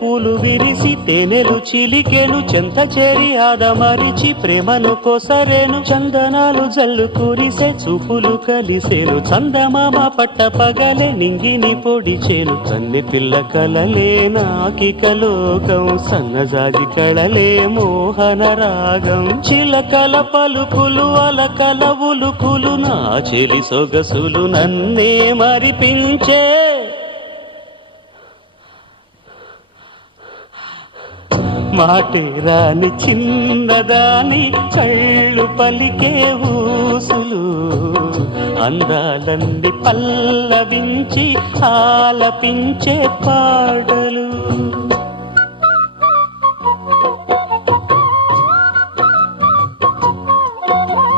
పూలు విరిసి తేనెలు చిలికెను చెంత చేరి ఆదమరిచి ప్రేమను కోసరేను చందనాలు జల్లు కురిసే చూపులు కలిసేను చందమామ పట్ట పగలే నింగిని పొడిచేను కన్నె పిల్ల కలలే నాకిక లోకం సన్నజాజి కళలే మోహన రాగం చిలకల పలుకులు అలకల ఉలుకులు నా చెలి సొగసులు నన్నే మరిపించే మాటే రాని చిన్నదాని కళ్ళు పలికే ఊసులు అందాలన్నీ పల్లవించి ఆలపించే పాటలు